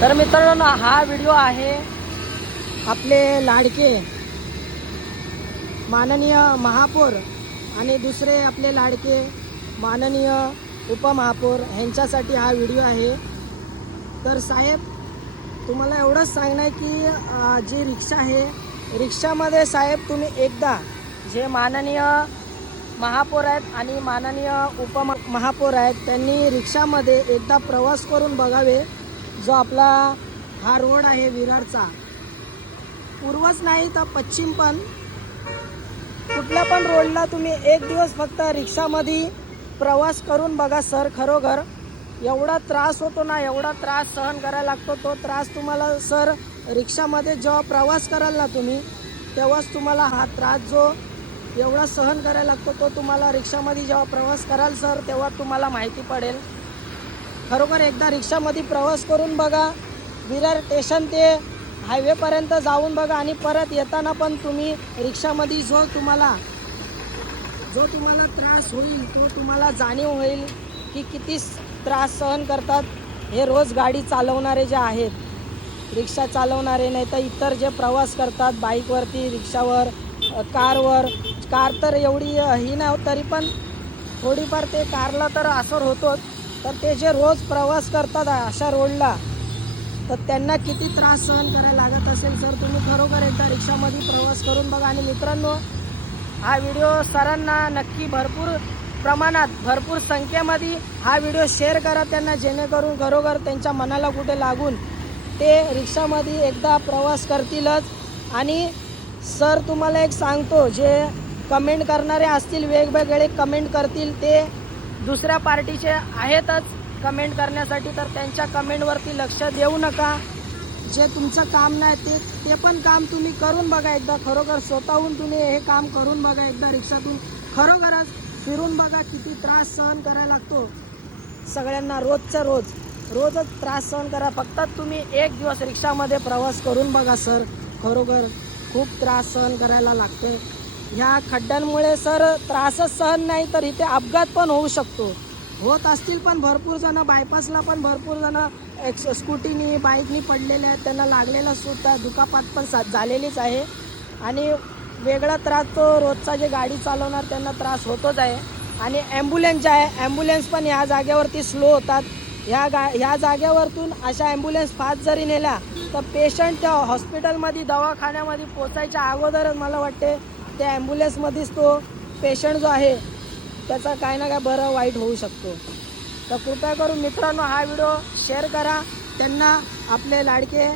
तर मित्रांनो, हा व्हिडिओ आहे आपले लाडके माननीय महापौर आणि दुसरे आपले लाडके माननीय उपमहापौर ह्यांच्यासाठी हा व्हिडिओ आहे। तर साहेब, तुम्हाला एवढंच सांगणं आहे की जी रिक्षा आहे, रिक्षामध्ये साहेब तुम्ही एकदा जे माननीय महापौर आहेत आणि माननीय उपमहापौर आहेत त्यांनी रिक्षामध्ये एकदा प्रवास करून बघावे। जो आपला हा रोड आहे विरारचा, पूर्वच नाही तर पश्चिम पण, कुठल्या पण रोडला तुम्ही एक दिवस फक्त रिक्षामध्ये प्रवास करून बघा सर। खरोखर एवढा त्रास होतो ना, एवढा त्रास सहन करायला लागतो। तो त्रास तुम्हाला सर रिक्षामध्ये जेव्हा प्रवास कराल ना तुम्ही, तेव्हाच तुम्हाला हा त्रास जो एवढा सहन करायला लागतो तो तुम्हाला रिक्षामध्ये जेव्हा प्रवास कराल सर, तेव्हा तुम्हाला माहिती पडेल। खरोखर एकदा रिक्षामध्ये प्रवास करून बघा, विरार स्टेशन ते हायवेपर्यंत जाऊन बघा आणि परत येताना पण तुम्ही रिक्षामध्ये जो तुम्हाला त्रास होईल तो तुम्हाला जाणीव होईल की किती त्रास सहन करतात हे रोज गाडी चालवणारे जे आहेत, रिक्षा चालवणारे, नाही तर इतर जे प्रवास करतात बाईकवरती, रिक्षावर, कार तर एवढी ही नाही, तरी पण थोडीफार ते कारला तर असर होतोच। तर ते जे रोज प्रवास करतात अशा रोडला, तर त्यांना किती त्रास सहन करायला लागत असेल सर। तुम्ही खरोखर एकदा रिक्षामध्ये प्रवास करून बघा। आणि मित्रांनो, हा व्हिडिओ सरांना नक्की भरपूर प्रमाणात, भरपूर संख्येमध्ये हा व्हिडिओ शेअर करा त्यांना, जेणेकरून खरोखर त्यांच्या मनाला कुठे लागून ते रिक्षामध्ये एकदा प्रवास करतीलच। आणि सर तुम्हाला एक सांगतो, जे कमेंट करणारे असतील, वेगवेगळे कमेंट करतील, ते दुसऱ्या पार्टीचे आहेतच कमेंट करण्यासाठी, तर त्यांच्या कमेंटवरती लक्ष देऊ नका। जे तुमचं काम नाही ते पण काम तुम्ही करून बघा एकदा। खरोखर स्वतःहून तुम्ही हे काम करून बघा एकदा, रिक्षातून खरोखरच फिरून बघा किती त्रास सहन करायला लागतो सगळ्यांना। रोजच त्रास सहन करा। फक्त तुम्ही एक दिवस रिक्षामध्ये प्रवास करून बघा सर, खरोखर खूप त्रास सहन करायला लागते। ह्या खड्ड्यांमुळे सर त्रासच सहन नाही तर इथे अपघात पण होऊ शकतो, होत असतील पण भरपूर जण। बायपासला पण भरपूर जण स्कूटीनी, बाईकनी पडलेले आहेत, त्यांना लागलेला सुद्धा दुखापत पण झालेलीच आहे। आणि वेगळा त्रास तो रोजचा जे गाडी चालवणार त्यांना त्रास होतोच आहे। आणि ॲम्ब्युलन्स जे आहे, ॲम्ब्युलन्स पण ह्या जागेवरती स्लो होतात। ह्या जागेवरतून अशा ॲम्ब्युलन्स फास्ट जरी नेल्या तर पेशंट त्या हॉस्पिटलमध्ये, दवाखान्यामध्ये पोचायच्या अगोदरच मला वाटते त्या ॲम्ब्युलन्समध्येच तो पेशंट जो आहे त्याचा काय ना काय बरं वाईट होऊ शकतो। तर कृपया करून मित्रांनो हा व्हिडिओ शेअर करा त्यांना। आपले लाडके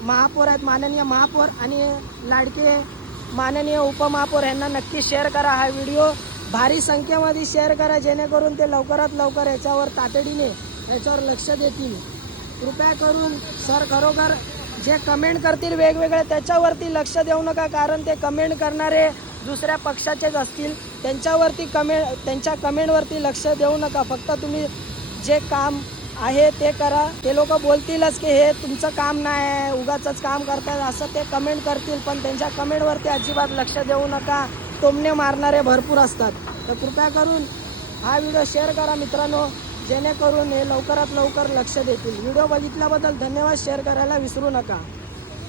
महापौर आहेत, माननीय महापौर आणि लाडके माननीय उपमहापौर, यांना नक्की शेअर करा हा व्हिडिओ, भारी संख्येमध्ये शेअर करा, जेणेकरून ते लवकरात लवकर याच्यावर तातडीने याच्यावर लक्ष देतील। कृपया करून सर, खरोखर जे कमेंट करतील वेगवेगळे त्याच्यावरती लक्ष देऊ नका, कारण ते कमेंट करणारे दुसऱ्या पक्षाचेच असतील। त्यांच्या कमेंटवरती लक्ष देऊ नका। फक्त तुम्ही जे काम आहे ते करा। ते लोक बोलतीलच की हे तुमचं काम नाही आहे, उगाचच काम करतात असं ते कमेंट करतील, पण त्यांच्या कमेंटवरती अजिबात लक्ष देऊ नका। टोमणे मारणारे भरपूर असतात। तर कृपया करून हा व्हिडिओ शेअर करा मित्रांनो, जेणेकरून हे लवकरात लवकर लक्ष देतील। व्हिडिओ बघितल्याबद्दल धन्यवाद। शेअर करायला विसरू नका।